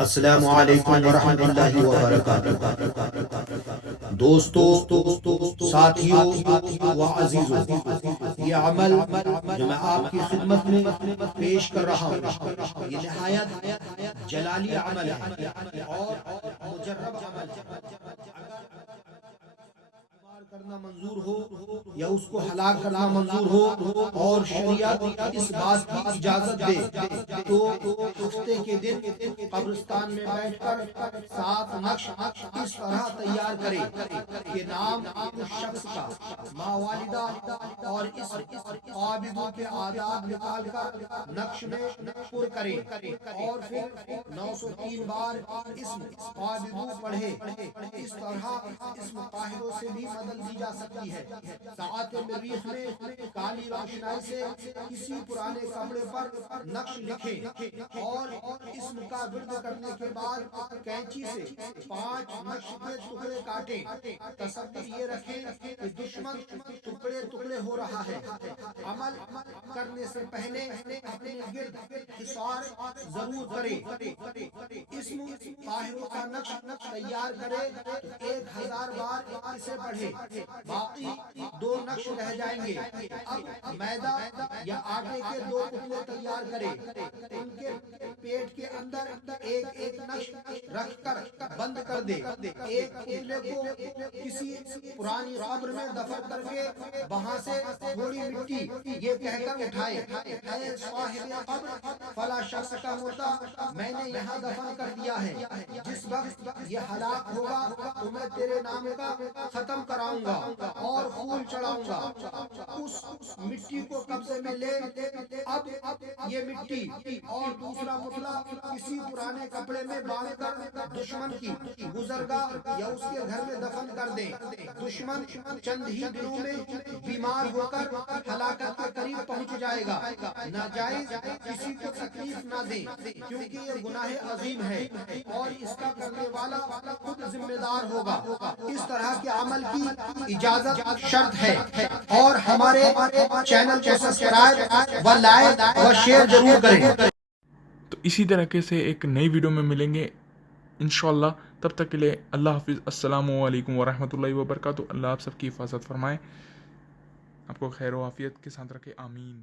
السلام علیکم ورحمۃ اللہ وبرکاتہ۔ دوستو، ساتھیوں و عزیزوں، یہ عمل جو میں آپ کی خدمت میں پیش کر رہا ہوں یہ نہایت جلالی عمل ہے اور مجرب عمل ہے۔ کرنا منظور ہو یا اس کو ہلاک کرنا منظور ہو اور شریعت اس بات کی اجازت دے تو ہفتے کے دن قبرستان میں بیٹھ کر 7 نقش اس طرح تیار کرے کہ نام اس شخص کا، ماں والدہ اور اس قابضوں کے آداب نکال کر نقش میں پر کرے اور پھر 903 بار اسم قابضوں پڑھے۔ اس طرح اسم طاہروں سے بھی بدل دی جا سکتی ہے۔ ساعت مریخ میں کالی روشنائی سے کسی پرانے کپڑے پر نقش لکھیں اور اسم کا ورد کرنے کے بعد کینچی سے 5 نقش کے ٹکڑے کاٹیں۔ تصور یہ رکھیں کہ دشمن ٹکڑے ٹکڑے ہو رہا ہے۔ عمل کرنے سے پہلے اپنے گرد حصار ضرور کریں۔ اسم طاہروں کا نقش تیار کرے تو 1000 بار اسے پڑھے، باقی 2 نقش رہ جائیں گے۔ اب میدہ یا آٹے کے 2 ٹکڑے تیار کرے، ان کے پیٹ کے اندر ایک نقش رکھ کر بند کر دے۔ ایک ٹکڑے کو کسی پرانی قبر میں دفن کر کے وہاں سے تھوڑی مٹی یہ کہہ کر اٹھائے، اے صاحب قبر فلاں شخص کا مردہ میں نے یہاں دفن کر دیا ہے، جس وقت یہ ہلاک ہوگا تو میں تیرے نام کا ختم کراؤں گا اور پھول چڑھاؤں گا۔ اس مٹی کو قبضے میں لے، اب یہ مٹی اور دوسرا مطلع کسی پرانے کپڑے میں باندھ کر دشمن کی گزرگاہ یا اس کے گھر میں دفن کر دیں۔ دشمن چند ہی دنوں میں بیمار ہو کر ہلاکت کے قریب پہنچ جائے گا۔ ناجائز کسی کو تکلیف نہ دیں کیونکہ یہ گناہ عظیم ہے اور اس کا کرنے والا خود ذمہ دار ہوگا۔ اس طرح کے عمل کی اجازت شرط ہے اور ہمارے چینل کو سبسکرائب و لائک و شیئر ضرور کریں۔ تو اسی طریقے سے ایک نئی ویڈیو میں ملیں گے انشاءاللہ، تب تک کے لیے اللہ حافظ۔ السلام علیکم ورحمۃ اللہ وبرکاتہ۔ اللہ آپ سب کی حفاظت فرمائے، آپ کو خیر و عافیت کے ساتھ رکھے، آمین۔